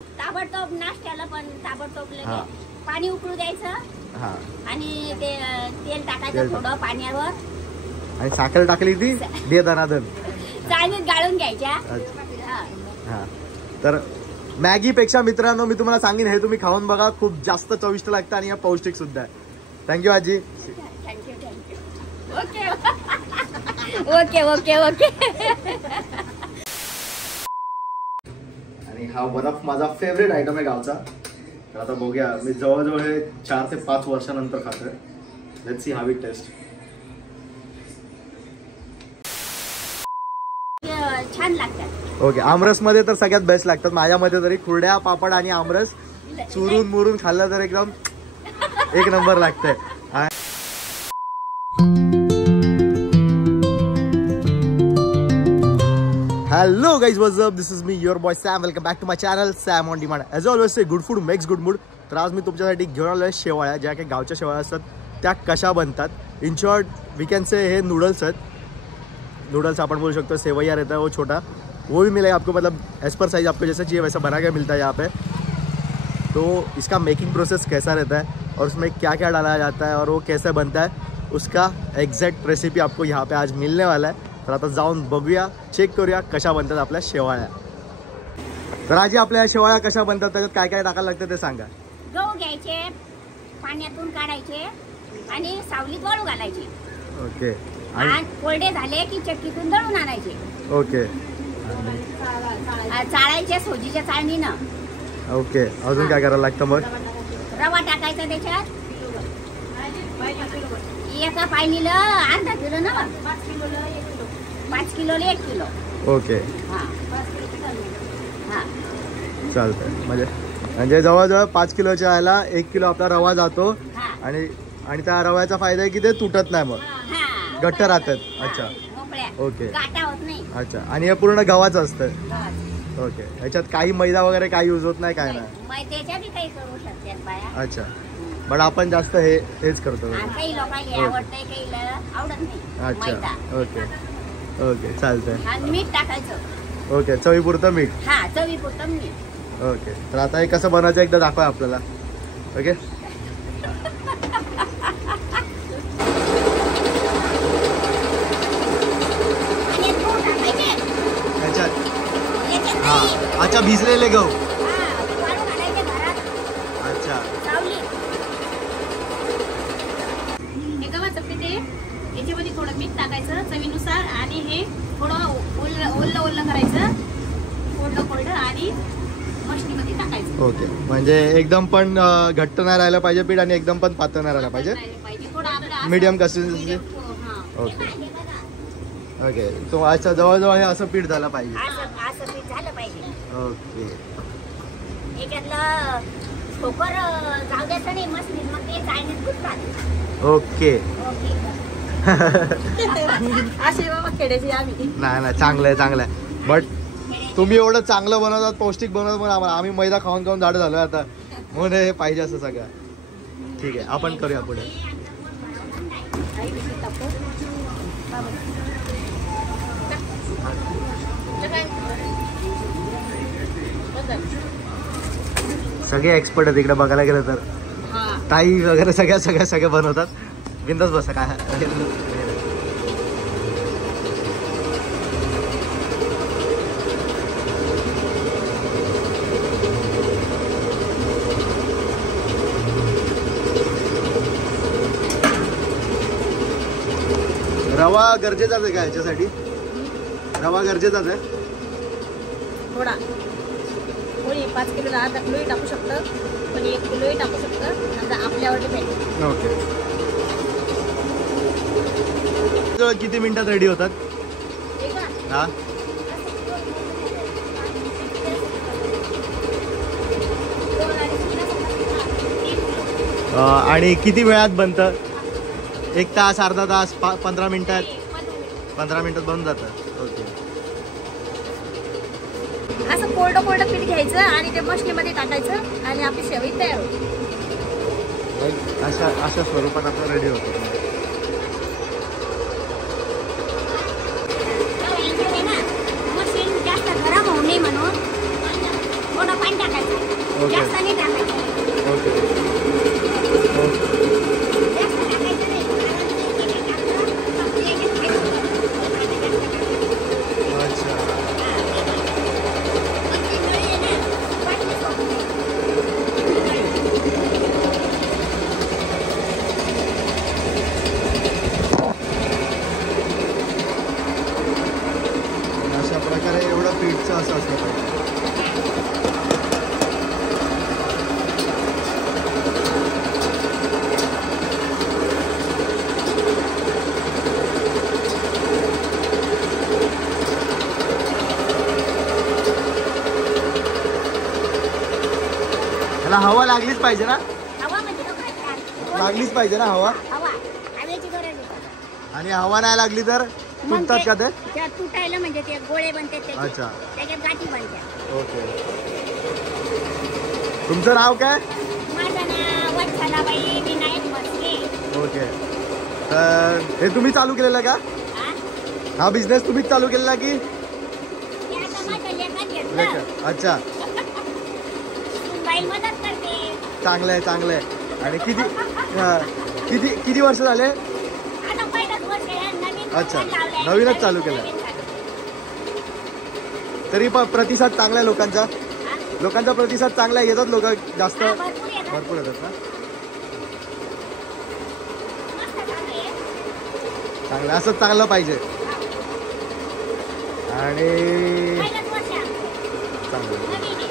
ताबडतोब नाश्त्याला पण ताबडतोब पाणी उकळू द्यायचं आणि ते तेल टाकायचं थोडं पाण्यावर आणि साखर टाकली ती दे दनादन चाळणीत गाळून घ्यायच्या. तर मॅगी पेक्षा मित्रांनो मी तुम्हाला सांगेन हे तुम्ही खाऊन बघा, खूप जास्त चविष्ट लागतं आणि पौष्टिक सुद्धा आहे. थँक्यू आजी. Okay okay okay okay. आणि हा वन ऑफ माझा फेवरेट आयटम आहे गावचा. तर आता बघूया, मी जवळजवळ हे 4 ते 5 वर्षानंतर खातोय. Let's see how it taste. छान लागतात. ओके, आमरस मध्ये तर सगळ्यात बेस्ट लागतात माझ्यामध्ये तरी. कुरड्या पापड आणि आमरस चुरून मुरून खाल्लं तर एकदम एक नंबर लागतंय. Hello guys, what's up? This is me, your boy Sam. Welcome back to my channel, Sam on Demand. As always say, good food makes good mood. तर आज मी तुमच्यासाठी घेऊन आलो आहे शेवाळ्या, ज्या काही गावच्या शेवाळ्या असतात त्या कशा बनतात. In short we can say हे नूडल्स आहेत. नूडल्स अपन बोल सकते हो. सेवैया रहता है वो छोटा, वो भी मिलेगा आपको, मतलब एज पर साइज आपको जैसा चाहिए वैसा बना के मिलता है यहाँ पे. तो इसका मेकिंग प्रोसेस कैसा रहता है और उसमें क्या क्या डाला जाता है और वो कैसे बनता है, उसका एक्झॅक्ट रेसिपी आपको यहाँ पे आज मिलने वाला है. तर आता जाऊन बघूया, चेक करूया कशा बनतात आपल्या शेवाळ्या. तर आजी आपल्या शेवाळ्या कशा बनतात, त्याच्यात काय काय टाकायला लागतं ते सांगा. गहू घ्यायचे, पाण्यातून काढायचे आणि सावलीत वाळू घालायचे. ओके. आणि कोरडे झाले की चक्कीतून दळून आणायचे. ओके. चाळायचे सोजीच्या चाळणीनं. ओके. अजून काय करायला लागतं मग? रवा टाकायचा त्याच्यात. एका पायलीला अर्धा किलो ना, 5 किलोला 1 किलो. ओके. चालतंय. म्हणजे जवळजवळ 5 किलोच्या ह्याला 1 किलो आपला रवा जातो. आणि त्या रव्याचा फायदा आहे की ते तुटत नाही, मग घट्ट राहतात. अच्छा. ओके. अच्छा. आणि हे पूर्ण गव्हाचं असतं. ओके. ह्याच्यात काही मैदा वगैरे काही यूज होत नाही, काय नाही. मैद्याच्या बी काही करू शकतात बाया. अच्छा. बट आपण जास्त हेच करतो. काही लोकांना आवडतंय, काही आवडत नाही. अच्छा. Okay okay. चालतंय. आणि मीठ टाकायचं. ओके. चवीपुरतं मीठ. हा, चवीपुरतं मीठ. ओके. तर आता हे कसं बनवायचं एकदा दाखवा आपल्याला. ओके. हा. अच्छा, भिजलेले गहू. अच्छा. हे गव्हाचं पीठ आहे, याच्यामध्ये थोडं मीठ टाकायचं चवीनुसार आणि हे थोडं ओल्लं करायचं, कोरडं आणि मशनीमध्ये टाकायचं. ओके. म्हणजे एकदम पण घट्ट नाही राहायला पाहिजे पीठ आणि एकदम पण पातळ नाही राहायला पाहिजे. Medium consistency. Okay okay. तो अच्छा, जवळजवळ हे असं पीठ झालं पाहिजे. असं पीठ झालं पाहिजे. ओके. याच्यातलं ठोकर जाऊ द्यायचं नाही मशनीत, मग ते चाळणीत गुंततात. ओके. असे बाबा खेड्याचे आम्ही. नाही चांगलं आहे, चांगलं आहे. बट तुम्ही एवढं चांगलं बनवतात, पौष्टिक बनवतात, पण आम्ही मैदा खाऊन खाऊन जाड झालो आता, म्हणून हे पाहिजे असं सगळं. ठीक आहे, आपण करूया पुढे. सगळे एक्सपर्ट आहेत इकडे बघायला गेलं तर. ताई वगैरे सगळे बनवतात. बिंदास बसा. काय रवा गरजेचाच आहे का याच्यासाठी? रवा गरजेचाच आहे थोडा. कोणी 5 किलोला अर्धा किलोही टाकू शकतं, कोणी 1 किलोही टाकू शकतं, आपल्यावर डिपेंड. ओके. किती मिनिटात रेडी होतात? हा. आणि किती वेळात बनतं? 1 तास, अर्धा तास, 15 मिनिटात? 15 मिनिटात बनून जातं. ओके. असं कोरडं पीठ घ्यायचं आणि ते मशनीमध्ये टाकायचं आणि आपली शेवई तयार होते. अशा स्वरूपात आपलं रेडी होतं. मशीन जास्त गरम होऊ नये म्हणून थोडं पाणी टाकायचं. ओके. जास्त नाही टाकायचं. ओके. जास्त टाकायचं नाही. कारण ते टाकलं तर आपल्या याच्यात खायचं होतं. अच्छा. मग ती नळी आहे ना, वाटली सोडून द्यायची. अशा प्रकारे एवढं पीठचं असं असलं पाहिजे. त्याला हवा लागलीच पाहिजे ना, हवा म्हणजे लोकांना लागलीच पाहिजे ना हवा. हवा हवेची गरज आहे. आणि हवा नाही लागली तर मग तुटतात का ते? त्या तुटायला म्हणजे ते गोळे बनतात त्याचे. अच्छा. त्याच्यात गाठी बनतात. ओके. तुमचं नाव काय? माझं नाव वत्सलाबाई विनायक मस्के. ओके. तर हे तुम्ही चालू केलेलं का? हा? हा बिझनेस तुम्हीच चालू केलेला की? ते आता माझ्या लेकात घेतलं. लेकर. अच्छा. बाई मदत करते. चांगलं आहे, चांगलं आहे. आणि किती किती वर्ष झाले? आता पहिलंच वर्ष आहे. नवीन अच्छा. दुकान लावलंय. नवीनच चालू केलंय. नवीन चालू. तरी प्रतिसाद चांगला आहे लोकांचा. हा? लोकांचा प्रतिसाद चांगला आहे. येतात लोक जास्त? हा, भरपूर येतात. भरपूर येतात ना. मस्त चालू आहे. चांगलं असंच चांगलं पाहिजे. आणि पहिलंच वर्ष आहे आमचं. चांगलं. नवीन आहे.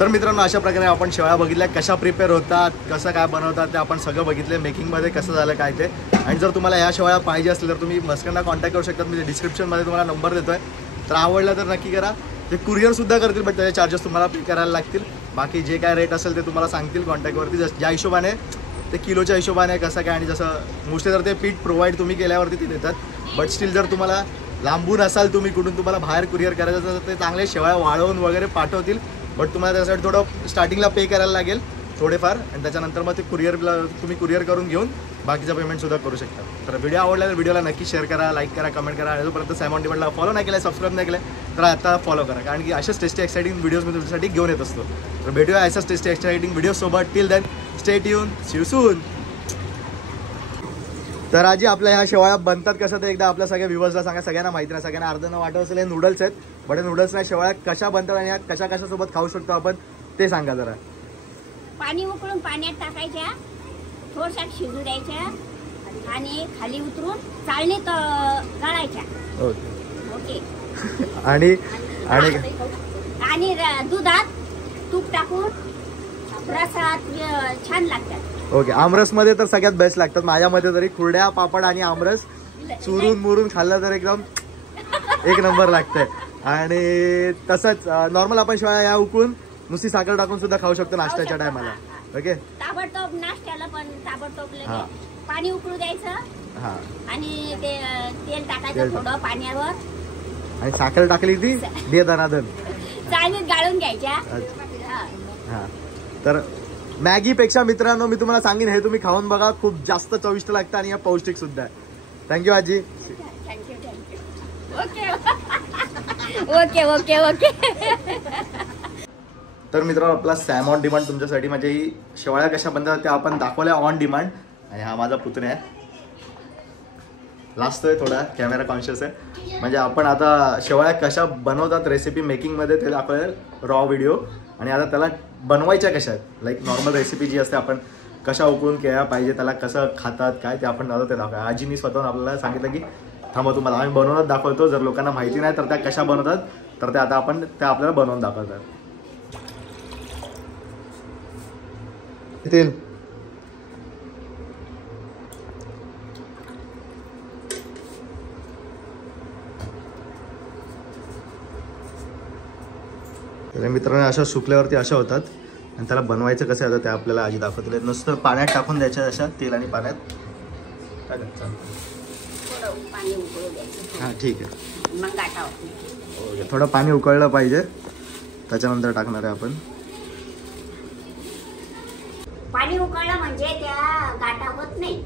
तर मित्रांनो, अशा प्रकारे आपण शेवळ्या बघितल्या कशा प्रिपेअर होतात, कसं काय बनवतात ते आपण सगळं बघितलं. मेकिंगमध्ये कसं झालं काय ते. आणि जर तुम्हाला ह्या शेवळ्या पाहिजे असतील तर तुम्ही मस्करना कॉन्टॅक्ट करू शकतात. मी डिस्क्रिप्शनमध्ये तुम्हाला नंबर देतो आहे. तर आवडलं तर नक्की करा. ते कुरिअरसुद्धा करतील, बट त्याचे चार्जेस तुम्हाला पे करायला लागतील. बाकी जे काय रेट असेल ते तुम्हाला सांगतील कॉन्टॅक्टवरती. ज्या हिशोबाने ते किलोच्या हिशोबाने कसं काय. आणि जसं मोस्टली तर ते पीठ प्रोव्हाइड तुम्ही केल्यावरती ते देतात. बट स्टील जर तुम्हाला लांबून असाल तुम्ही कुठून, तुम्हाला बाहेर कुरिअर करायचं असेल तर ते चांगले शेवळ्या वाळवून वगैरे पाठवतील. बट तुम्हाला त्यासाठी थोडं स्टार्टिंगला पे करायला लागेल थोडेफार. आणि त्याच्यानंतर मग ते तुम्ही कुरिअर करून घेऊन बाकीचं पेमेंटसुद्धा करू शकता. तर व्हिडिओ आवडला तर व्हिडिओला नक्की शेअर करा, लाईक करा, कमेंट करा. आणि जोपर्यंत सॅम ऑन डिमांडला फॉलो नाही केलं, सबस्क्राईब नाही केलं तर आता फॉलो करा. कारण की अशाच टेस्टी एक्साइटिंग व्हिडिओज मी तुमच्यासाठी घेऊन येत असतो. तर भेटूया अशाच टेस्टी एक्साइटिंग व्हिडिओसोबत. Till then stay tuned, see you soon. तर आजी आपल्या ह्या शेवळ्या बनतात कसं ते एकदा आपल्या सगळ्या व्ह्यूअर्सला सांगा. सगळ्यांना माहिती नाही, सगळ्यांना अर्ध्यांना वाटत असेल हे नूडल्स आहेत. बट नूडल्स नाही, शेवळ्या कशा बनतात आणि या कशा कशासोबत खाऊ शकतो आपण ते सांगा जरा. पाणी उकळून पाण्यात टाकायच्या, थोडशा शिजू द्यायच्या आणि खाली उतरून चाळणीत गाळायच्या. ओके. ओके. आणि आणि दुधात तूप टाकून रसात छान लागतात. ओके. आमरसमध्ये तर सगळ्यात बेस्ट लागतात माझ्यामध्ये तरी. कुरड्या, पापड आणि आमरस चुरून मुरून खाल्लं तर एकदम एक नंबर लागतंय. आणि तसंच नॉर्मल आपण शेवळ्या या उकळून नुसती साखर टाकून सुद्धा खाऊ शकतो नाश्त्याच्या टायमाला. ओके. ताबडतोब नाश्त्याला पण ताबडतोब हा. पाणी उकळू द्यायचं. हा. आणि ते तेल टाकायचं थोडं पाण्यावर. आणि साखर टाकली ती दे दनादन चाळणीत गाळून घ्यायच्या. हा. हा. तर मॅगीपेक्षा मित्रांनो मी तुम्हाला सांगेन हे तुम्ही खाऊन बघा. खूप जास्त चविष्ट लागतं आणि या पौष्टिक सुद्धा आहे. थँक्यू आजी. Thank you. Okay okay okay okay. तर मित्रांनो आपला सॅम ऑन डिमांड तुमच्यासाठी म्हणजे ही शेवळ्या कशा बनतात त्या आपण दाखवल्या ऑन डिमांड. आणि हा माझा पुतण्या आहे, लाजतोय थोडा, कॅमेरा कॉन्शियस आहे. म्हणजे आपण आता शेवळ्या कशा बनवतात रेसिपी मेकिंगमध्ये ते दाखवलं रॉ व्हिडिओ. आणि आता त्याला बनवायच्या कशा आहेत, लाईक नॉर्मल रेसिपी जी असते आपण कशा उकळून केल्या पाहिजे, त्याला कसं खातात काय ते आपण आता ते दाखवूया. आजीनी स्वतःहून आपल्याला सांगितलं की थांबा तुम्हाला आम्ही बनवूनच दाखवतो. जर लोकांना माहिती नाही तर त्या कशा बनवतात तर त्या आता आपण त्या आपल्याला बनवून दाखवतात. तेल तर मित्रांनो अशा सुकल्यावरती अशा होतात. आणि त्याला बनवायचं कसं आहे आता ते आपल्याला आजी दाखवतील. नुसतं पाण्यात टाकून द्यायच्या अशा तेल आणि पाण्यात. काय करतात पाणी उकळू द्यायचं. हां ठीक आहे. मग गाठा होत. ओके. थोडं पाणी उकळलं पाहिजे त्याच्यानंतर टाकणार आहे आपण. पाणी उकळलं म्हणजे त्या गाठा होत नाही.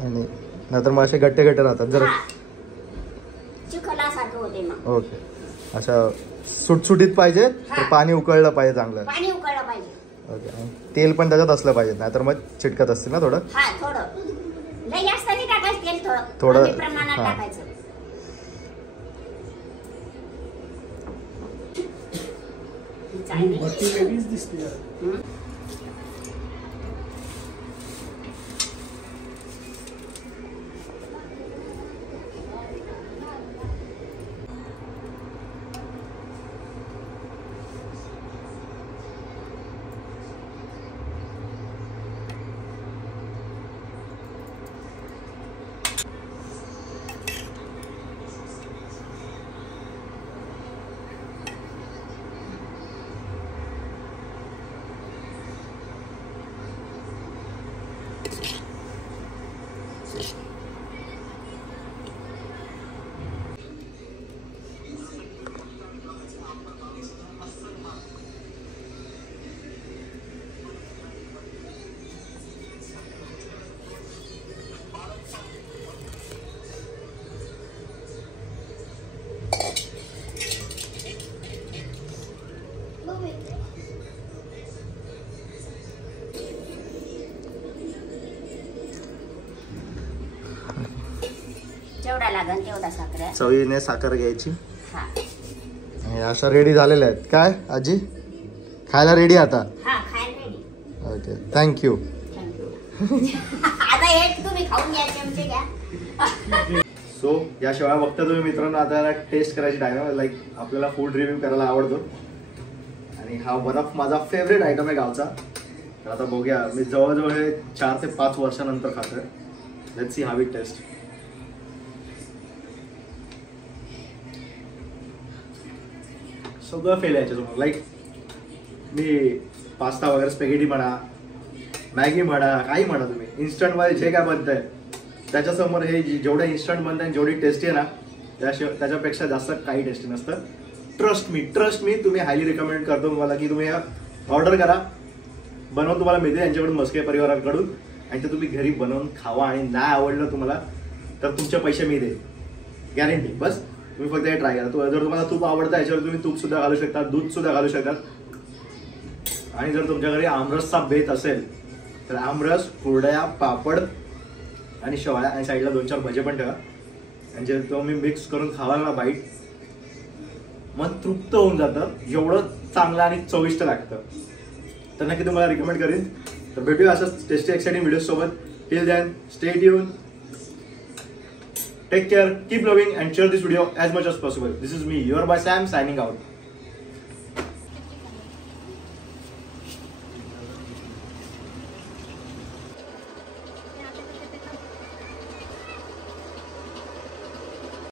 आणि नाहीतर मग असे गट्टे गट्टे राहतात जर. चिखलासारखं होते मग. ओके, अशा सुटसुटीत पाहिजे तर पाणी उकळलं पाहिजे चांगलं. पाणी उकळलं पाहिजे. ओके, तेल पण त्याच्यात असलं पाहिजे, नाहीतर मग चिटकत असते ना थोडं. हा, थोडं लय जास्त नाही टाकायचं तेल, थोडं कमी प्रमाणात टाकायचं. भट्टी वेगळीच दिसते. जेवढा लागेल तेवढा साखर. चवीने साखर घ्यायची. हा, आणि अशा रेडी झालेल्या आहेत. काय आजी, खायला रेडी आता? हा, खायला रेडी. Okay, thank you. आता हे तुम्ही खाऊन घ्या, चमचे घ्या. सो या शेवया बघता तुम्ही मित्रांनो, आता टेस्ट करायची टाइम आहे. लाईक आपल्याला फूड रिव्ह्यू करायला आवडतो आणि हा बर्फ माझा फेवरेट आयटम आहे गावचा. तर आता बघूया, मी जवळजवळ हे 4 ते 5 वर्षानंतर खातोय. Let's see how it taste. सगळं फेल आहे याच्यासमोर. लाईक मी पास्ता वगैरे, स्पॅगेटी म्हणा, मॅगी म्हणा, काही म्हणा तुम्ही, इन्स्टंटमध्ये जे काय बनतंय त्याच्यासमोर हे जेवढं इन्स्टंट बनतं आणि जेवढी टेस्टी आहे ना, त्याच्यापेक्षा जास्त काही टेस्टी नसतं. ट्रस्ट मी तुम्ही हायली रिकमेंड करतो तुम्हाला की तुम्ही ऑर्डर करा, बनवून तुम्हाला मिळते यांच्याकडून, मस्के परिवाराकडून, आणि ते तुम्ही घरी बनवून खावा. आणि नाही आवडलं तुम्हाला तर तुमचे पैसे मी देईन, गॅरंटी. बस तुम्ही फक्त हे ट्राय करा. जर तुम्हाला तूप आवडतं याच्यावर तुम्ही तूप सुद्धा घालू शकता, दूध सुद्धा घालू शकतात. आणि जर तुमच्या घरी आमरसचा बेत असेल तर आमरस, कुरडया, पापड आणि शेवया आणि साईडला 2-4 भजे पण ठेवा. आणि जे तुम्ही मिक्स करून खावा ना बाईट, मग तृप्त होऊन जातं. एवढं चांगलं आणि चविष्ट लागतं. तर नक्की तुम्हाला रिकमेंड करीन. तर भेटूया असंच टेस्टी एक्साइटिंग व्हिडिओ सोबत. Till then stay tune, take care, keep loving and share this video as much as possible. This is me, your boy Sam, signing out.